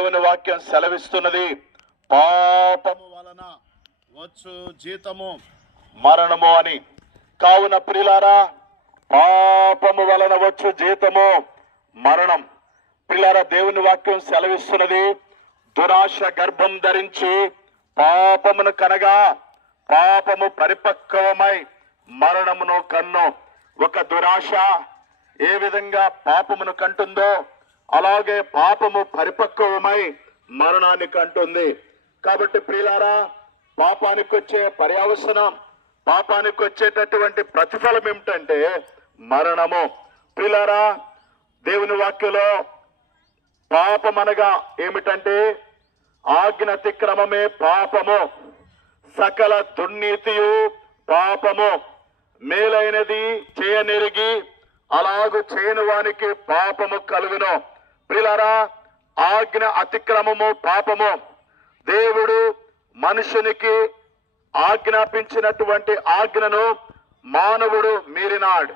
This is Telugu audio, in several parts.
దేవుని వాక్యం సెలవిస్తున్నది, పాపము వలన వచ్చు జీతము మరణము అని. కావున ప్రియులారా, పాపము వలన వచ్చు జీతము మరణం. ప్రియులారా, దేవుని వాక్యం సెలవిస్తున్నది, దురాశ గర్భం ధరించి పాపమును కనగా పాపము పరిపక్వమై మరణమును కన్ను. ఒక దురాశ ఏ విధంగా పాపమును కంటుందో అలాగే పాపము పరిపక్వమై మరణాన్ని కంటుంది. కాబట్టి ప్రియులారా, పాపానికి వచ్చే పర్యవసనం, పాపానికి వచ్చేటటువంటి ప్రతిఫలం ఏమిటంటే మరణము. ప్రియులారా, దేవుని వాక్యంలో పాపమనగా ఏమిటంటే ఆజ్ఞ అతిక్రమమే పాపము, సకల దుర్నీతియు పాపము, మేలైనది చేయనెరిగి అలాగు చేయని వానికి పాపము కలుగును. ప్రియులారా, ఆజ్ఞ అతిక్రమము పాపము. దేవుడు మనుషునికి ఆజ్ఞాపించినటువంటి ఆజ్ఞను మానవుడు మీరినాడు.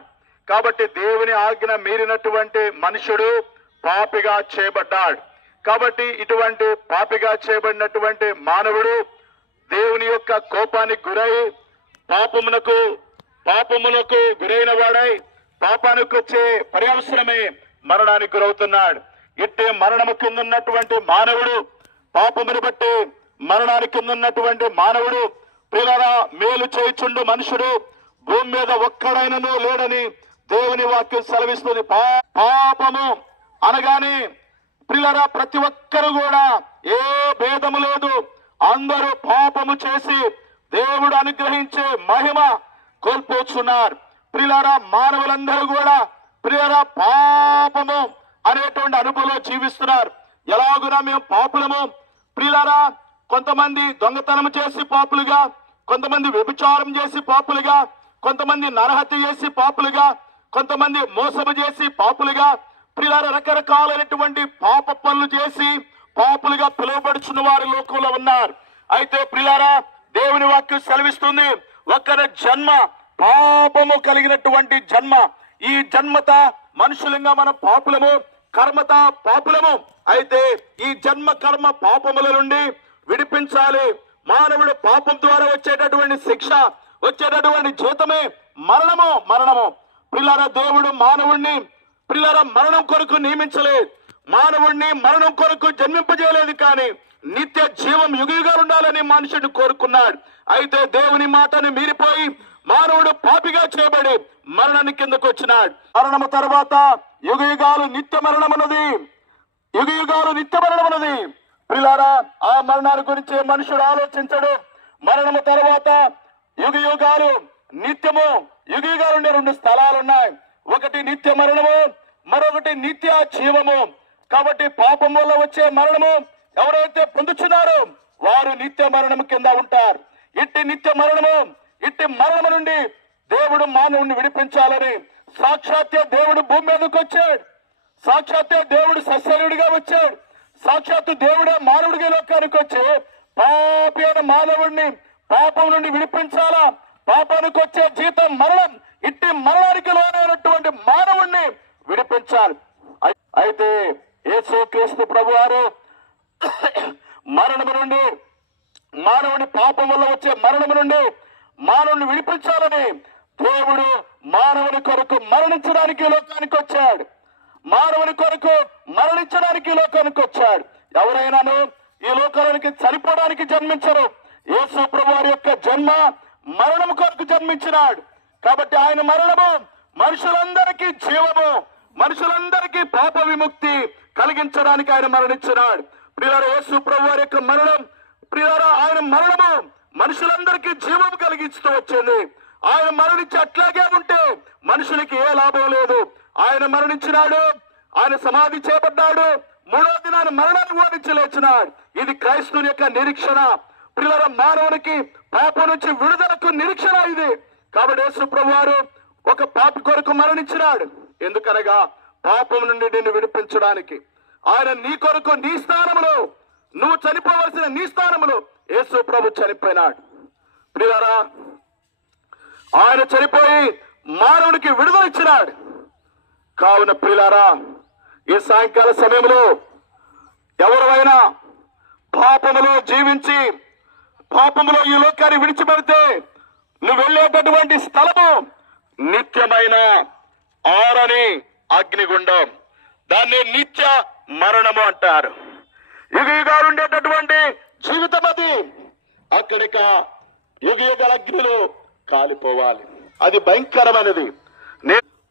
కాబట్టి దేవుని ఆజ్ఞ మీరినటువంటి మనుషుడు పాపిగా చేయబడ్డాడు. కాబట్టి ఇటువంటి పాపిగా చేయబడినటువంటి మానవుడు దేవుని యొక్క కోపానికి గురై పాపమునకు గురైన వాడై పాపానికి వచ్చే పర్యవసరమే మరణానికి గురవుతున్నాడు. ఇట్టే మరణము కింద ఉన్నటువంటి మానవుడు, పాపమును బట్టి మరణానికి కింద ఉన్నటువంటి మానవుడు, ప్రియులారా, మేలు చేయుచుండు మనుషుడు భూమి మీద ఒక్కడైనను లేడని దేవుని వాక్యం సెలవిస్తుంది. పాపము అనగానే ప్రియులారా, ప్రతి ఒక్కరు కూడా ఏ భేదము లేదు, అందరూ పాపము చేసి దేవుడు అనుగ్రహించే మహిమ కోల్పోతున్నారు. ప్రియులారా, మానవులందరూ కూడా ప్రియులారా పాపము అనేటువంటి అనుభవంలో జీవిస్తున్నారు. ఎలాగునా మేము పాపులము. ప్రియులారా, కొంతమంది దొంగతనం చేసి పాపులుగా, కొంతమంది వ్యభిచారం చేసి పాపులుగా, కొంతమంది నరహత్య చేసి పాపులుగా, కొంతమంది మోసము చేసి పాపులుగా, ప్రియులారా రకరకాలైనటువంటి పాప పనులు చేసి పాపులుగా పిలువబడుచున్న వారి లోకంలో ఉన్నారు. అయితే ప్రియులారా, దేవుని వాక్యం సెలవిస్తుంది, ఒకరి జన్మ పాపము కలిగినటువంటి జన్మ. ఈ జన్మత మనుషులంగా మనం పాపులము, కర్మత పాపులము. అయితే ఈ జన్మ కర్మ పాపముల నుండి విడిపించాలి. మానవుడు పాపం ద్వారా వచ్చేటటువంటి శిక్ష, వచ్చేటటువంటి జీతమే మరణము. ప్రియులారా, దేవుడు మానవుణ్ణి ప్రియులారా మరణం కొరకు నియమించలేదు, మానవుణ్ణి మరణం కొరకు జన్మింపజేయలేదు, కానీ నిత్య జీవం యుగయుగాలు ఉండాలని మనుషుడు కోరుకున్నాడు. అయితే దేవుని మాటను మీరిపోయి మానవుడు పాపిగా చేయబడి మరణాన్ని కిందకు వచ్చినాడు. మరణము తర్వాత యుగయుగాలు నిత్య మరణమున్నది. ప్రియులారా, ఆ మరణాన్ని గురించి మనుషుడు ఆలోచించడు. మరణము తర్వాత యుగయుగాలు నిత్యము, యుగయుగాలు ఉండే రెండు స్థలాలు ఉన్నాయి. ఒకటి నిత్య మరణము, మరొకటి నిత్య జీవము. కాబట్టి పాపం వల్ల వచ్చే మరణము ఎవరైతే పొందుచున్నారో వారు నిత్య మరణము కింద ఉంటారు. ఇట్టి నిత్య మరణము, ఇట్టి మరణము నుండి దేవుడు మానవుడిని విడిపించాలని సాక్షాత్తే దేవుడు భూమి మీదకి వచ్చాడు. సాక్షాత్తే దేవుడు సశరీరుడిగా వచ్చాడు. సాక్షాత్తు దేవుడే మానవుడిగా లోకానికి వచ్చి పాపి అయిన మానవుడిని పాపం నుండి విడిపించాలా. పాపానికి వచ్చే జీతం మరణం. ఇట్టి మరణానికి లోనైనటువంటి మానవుడిని విడిపించాలి. అయితే యేసుక్రీస్తు ప్రభువారు మరణము నుండి, మానవుని పాపం వల్ల వచ్చే మరణము నుండి మానవుని విడిపించాలని దేవుడు మానవుని కొరకు మరణించడానికి లోకానికి వచ్చాడు. మానవుని కొరకు మరణించడానికి లోకానికి వచ్చాడు. ఎవరైనాను ఈ లోకానికి చనిపోవడానికి జన్మించరు. యేసు ప్రభువారి యొక్క జన్మ మరణం కొరకు జన్మించినాడు. కాబట్టి ఆయన మరణము మనుషులందరికీ జీవము, మనుషులందరికీ పాప విముక్తి కలిగించడానికి ఆయన మరణించినాడు. ప్రియులారా, యేసు ప్రభువారి యొక్క మరణం, ప్రియులారా ఆయన మరణము మనుషులందరికీ జీవం కలిగించుతూ వచ్చింది. ఆయన మరణించి అట్లాగే ఉంటే మనుషులకి ఏ లాభం లేదు. ఆయన మరణించినాడు, ఆయన సమాధి చేయబడ్డాడు, మూడో దినాన్ని మరణాన్ని ఓడించి లేచినాడు. ఇది క్రైస్తవుని యొక్క నిరీక్షణ. ప్రియులారా, మానవునికి పాపం నుంచి విడుదలకు నిరీక్షణ ఇది. కాబట్టి యేసు ప్రభువారు ఒక పాపి కొరకు మరణించినాడు. ఎందుకనగా పాపం నుండి నిన్ను విడిపించడానికి. ఆయన నీ కొరకు, నీ స్థానములో, నువ్వు చనిపోవలసిన నీ స్థానములో యేసు ప్రభు చనిపోయినాడు. ప్రియులారా, ఆయన చనిపోయి మానవునికి విడుదల ఇచ్చినాడు. కావున ప్రియులారా, ఈ సాయంకాల సమయంలో ఎవరైనా పాపములో జీవించి పాపములో ఈ లోకాన్ని విడిచిపెడితే నువ్వు వెళ్ళేటటువంటి స్థలము నిత్యమైన ఆరని అగ్నిగుండం. దాన్ని నిత్య మరణము అంటారు. యుగయుగాలు ఉండేటటువంటి జీవితం అది. అక్కడిక యుగయుగల అగ్నిలో కాలిపోవాలి. అది భయంకరమైనది.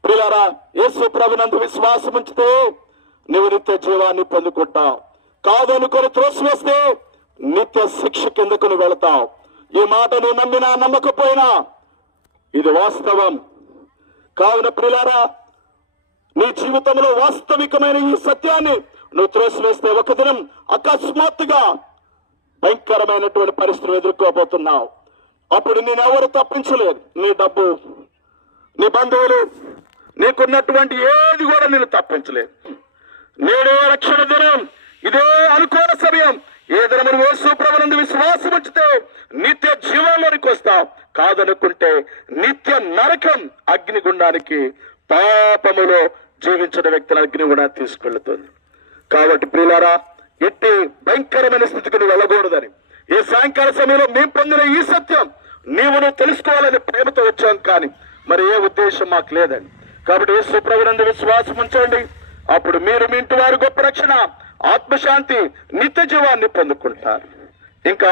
ప్రియులారా, యేసు ప్రభునందు విశ్వాసం ఉంచితే నువ్వు నిత్య జీవాన్ని పొందుకుంటావు. కాదనుకొని త్రోసివేస్తే నిత్య శిక్ష కిందకు నువ్వు వెళతావు. ఈ మాట నువ్వు నమ్మినా నమ్మకపోయినా ఇది వాస్తవం. కావున ప్రియులారా, నీ జీవితంలో వాస్తవికమైన ఈ సత్యాన్ని నువ్వు త్రోసివేస్తే ఒక దినం అకస్మాత్తుగా భయంకరమైనటువంటి పరిస్థితులు ఎదుర్కోబోతున్నావు. అప్పుడు నేనెవరు తప్పించలేదు. నీ డబ్బు, నీ బంధువులు, నీకున్నటువంటి ఏది కూడా నేను తప్పించలేదు. నేడే రక్షణ దినం, ఇదే అనుకోన సమయం. ఏ దినము యేసు ప్రభునందు విశ్వాసం ఉంచితే నిత్య జీవంలోనికి వస్తావు. కాదనుకుంటే నిత్య నరకం, అగ్నిగుండానికి, పాపములో జీవించిన వ్యక్తిని అగ్నిగుండా తీసుకెళ్తుంది. కాబట్టి ప్రియులారా, ఎట్టి భయంకరమైన స్థితికి నువ్వు వెళ్ళకూడదని ఈ సాయంకాల సమయంలో మేము పొందిన ఈ సత్యం నువ్వు తెలుసుకోవాలని ప్రేమతో వచ్చాం. కానీ మరి ఏ ఉద్దేశం మాకు లేదండి. కాబట్టి యేసు ప్రభునందు విశ్వాసం ఉంచండి. అప్పుడు మీరు మీ ఇంటి వారు గొప్ప రక్షణ, ఆత్మశాంతి, నిత్య జీవాన్ని పొందుకుంటారు. ఇంకా